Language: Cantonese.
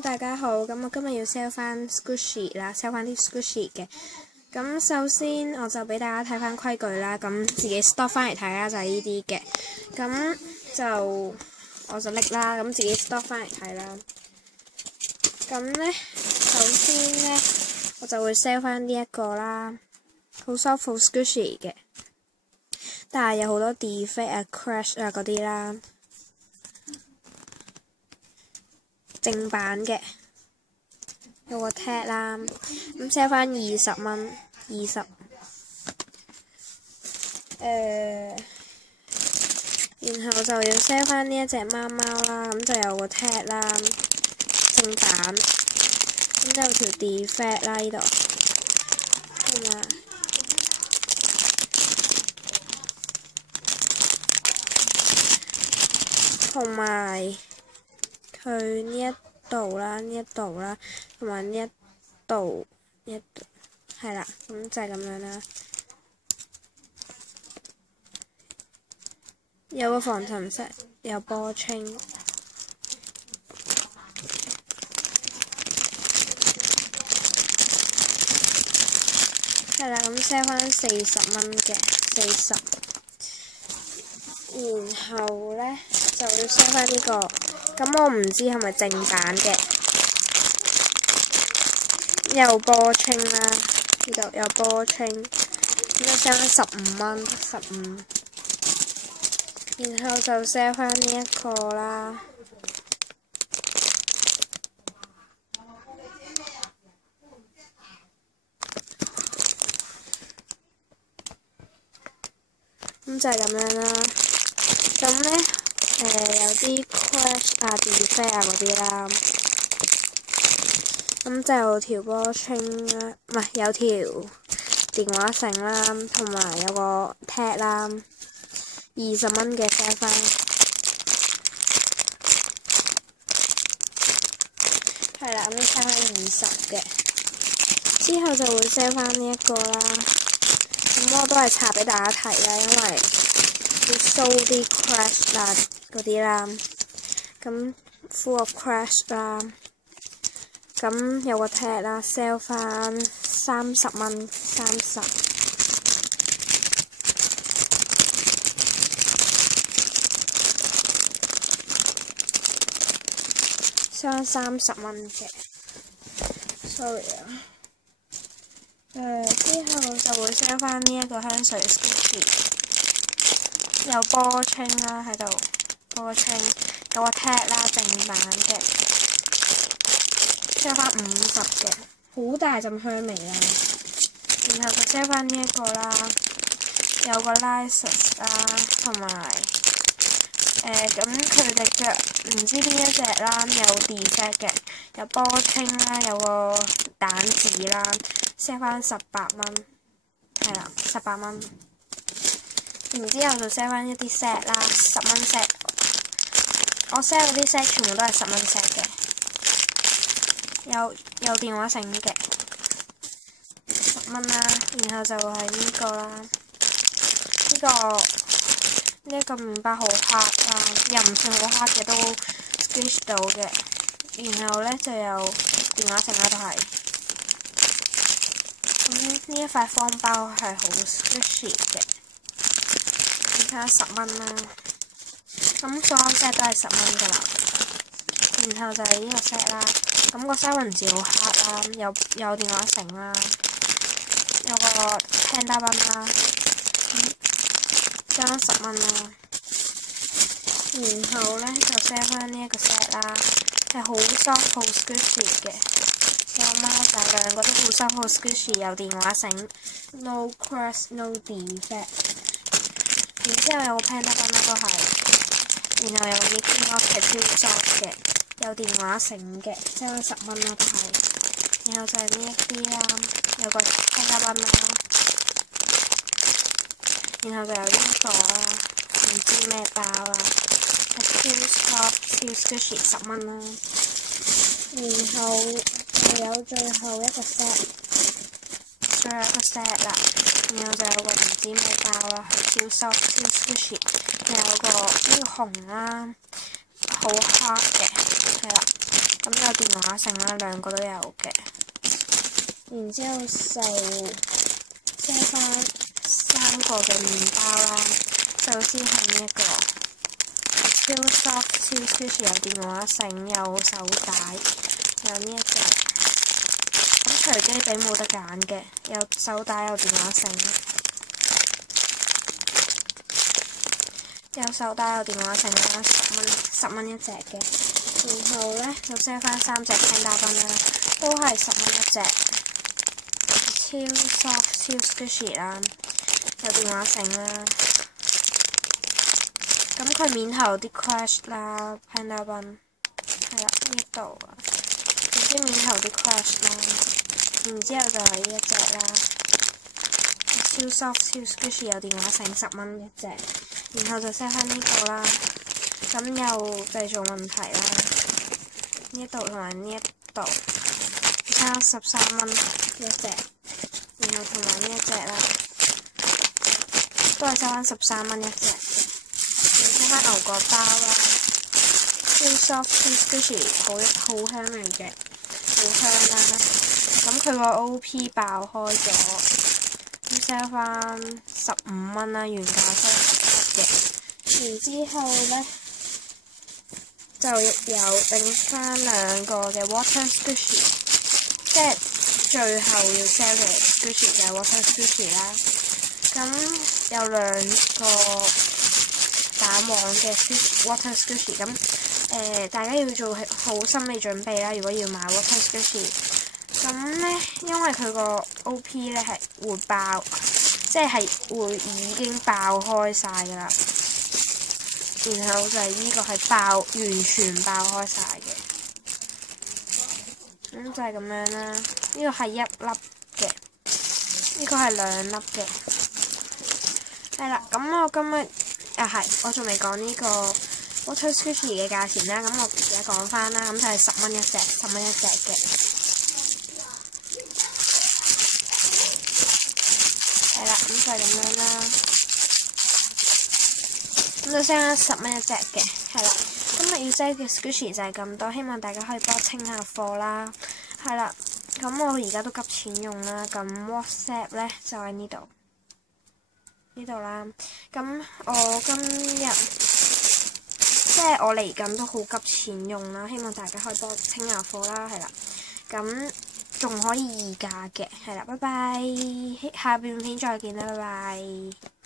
Hello， 大家好，咁我今日要 sell 翻 Squishy 啦 ，sell 翻啲 Squishy 嘅。咁首先我就俾大家睇翻規矩啦，咁自己 stop 翻嚟睇啦，就係呢啲嘅。咁就我就拎啦，咁自己 stop 翻嚟睇啦。咁呢，首先呢，我就會 sell 翻呢一個啦，好 soft 好 Squishy 嘅，但係有好多 defect 啊、crash 啊嗰啲啦。正版嘅有個 tag 啦，咁 sell 翻20蚊，20。然後就要 sell 翻呢一隻貓貓啦，咁就有個 tag 啦，正版，咁就有條 defect 啦呢度，同埋佢呢一度啦，呢一度啦，同埋呢一度，係啦，咁就係咁樣啦。有個防塵色，有波清。係啦，咁 sell 翻40蚊嘅，40。然後呢，就要 sell 翻呢個。咁我唔知係咪正版嘅，有波清啦，呢度有波清，咁就 sell 翻15蚊，15。然後就 sell 翻呢一個啦，咁就係咁樣啦。咁呢。有啲 crash 啊、defect 啊嗰啲啦，咁就有條波清啦，唔係有條電話繩啦，同埋有個 tag 啦，20蚊嘅 sell 翻，係啦，咁 sell 翻20嘅，之後就會 sell 翻呢一個啦，咁我都係拆俾大家睇啦，因為要 show 啲 crash 啊嗰啲啦，咁 full of crash 啦，咁有個 tag 啦 ，sell 翻30蚊，30。sell 翻30蚊嘅 ，sorry 啊。之後就會 sell 翻呢一個香水 Squishy， 有波清啦喺度。波清有個 tag 啦，正版嘅，sell 翻50嘅，好大陣香味啦。然後就 sell 翻呢一個啦，有個 license 啦，同埋咁佢隻腳唔知邊一隻啦，有 defect 嘅，有波清啦，有個蛋字啦 ，sell 翻18蚊，係啦，18蚊。然之後就 sell 翻一啲 set 啦，10蚊 set。我 sell 嗰啲 set 全部都係10蚊 set 嘅，有電話繩嘅10蚊啦，然後就係呢個啦，呢個麵包好黑啦，又唔算好黑嘅都 squish 到嘅，然後呢就有電話繩啦都係，咁呢一塊方包係好 squishy 嘅，你睇下10蚊啦。咁所有 set 都係10蚊噶啦，然後就係呢個 set 啦，咁個三文治好黑啦，有電話繩啦，有個 panda 蚊啦，sell 10蚊啦，然後呢就 sell 翻呢一個 set 啦，係好 soft 好 squishy 嘅，有貓仔兩個都好 soft 好 squishy， 有電話繩 ，no crash no defect， 然之後有個 panda 蚊啦都係。然後有個 Mickey Mouse 係超 soft 嘅，有電話繩嘅，sell 10蚊啦都係。然後就係呢一啲啦，有個 panda 蚊啦，然後就有呢個啦，唔知咩包啦，係超 soft 超 squishy 10蚊啦。然後就有最後一個 set 啦，然後就有個唔知咩包啦，係超 soft 超 squishy。有個呢個紅啦，好黑嘅，係啦，咁有電話繩啦，兩個都有嘅。然之後就擠翻3個嘅麵包啦。首先係呢一個超 soft 超 squishy 有電話繩，有手帶，有呢一個。咁隨機俾冇得揀嘅，有手帶有電話繩。有手帶有電話繩啦，10蚊一隻嘅。然後呢，就 set 翻3隻 Panda Bun啦，都係10蚊一隻。超 soft 超 squishy 啦，有電話繩啦。咁佢面頭有啲 crash 啦 ，Panda Bun 係啦呢度啊，總之面頭啲 crash 啦。然之後就係呢一隻啦，超 soft 超 squishy 有電話繩，10蚊一隻。然後就 set 翻呢個啦，咁又製造問題啦，呢一度同埋呢一度，差13蚊一隻，然後同埋呢一隻啦，都係收翻13蚊一隻，然後 set 翻牛角包啦，超 soft 超 squishy 好香味嘅，好香啦，咁佢個 OP 爆開咗，咁 set 翻15蚊啦，原價收17嘅。然之後呢，就有整翻2個嘅 water squishy， 即係最後要 sell 嘅 squishy 嘅 water squishy 啦。咁有2個蛋黃嘅 water squishy， 咁大家要做好心理準備啦。如果要買 water squishy， 咁呢，因為佢個 OP 呢係會爆，即係會已經爆開晒㗎啦。然後就係呢個係完全爆開晒嘅，咁就係咁樣啦。呢個係1粒嘅，呢個係2粒嘅。係啦，咁我今日我仲未講呢個 water squishy 嘅價錢啦。咁我而家講翻啦，咁就係10蚊一隻，10蚊一隻嘅。係啦，咁就係咁樣啦。咁就剩10蚊一隻嘅，係啦。今日要擠嘅 squishy 就係咁多，希望大家可以幫我清下貨啦。係啦，咁我而家都急錢用啦。咁 WhatsApp 呢就喺呢度啦。咁我今日即係我嚟緊都好急錢用啦，希望大家可以幫我清下貨啦。係啦，咁仲可以議價嘅，係啦，拜拜，下邊片再見啦，拜拜。